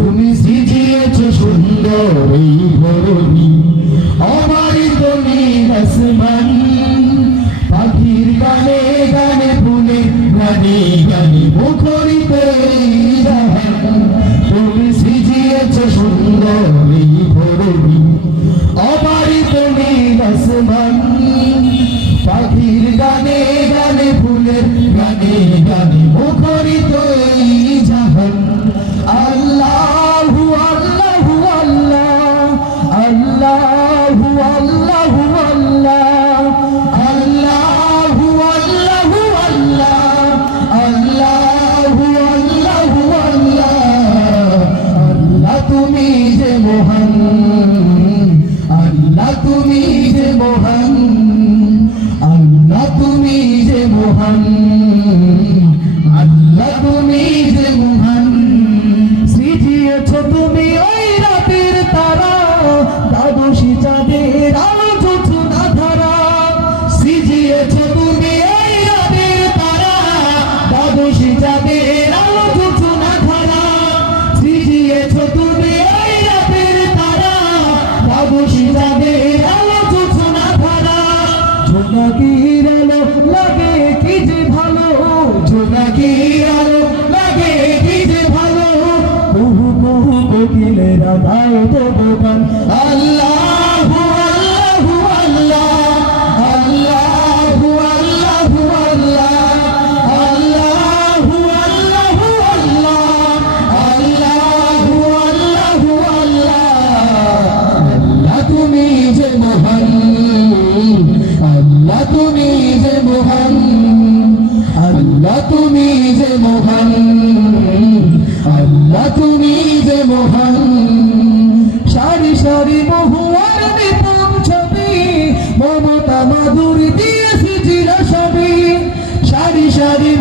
তুমি সিজিয়েছ সুন্দর এই ধরণী আমারই তুমি আসমান পাখির গানে গানে ফুলে গানে গানে মুখর তুমি যে মোহন আল্লাহ তুমি যে মোহন। তুমি যে মোহন, আল্লাহ তুমি যে মোহন। সারি সারি বহুয়ার বিপম ছবি, মমতা মাধুরী দিয়েছি চির ছবি সারি সারি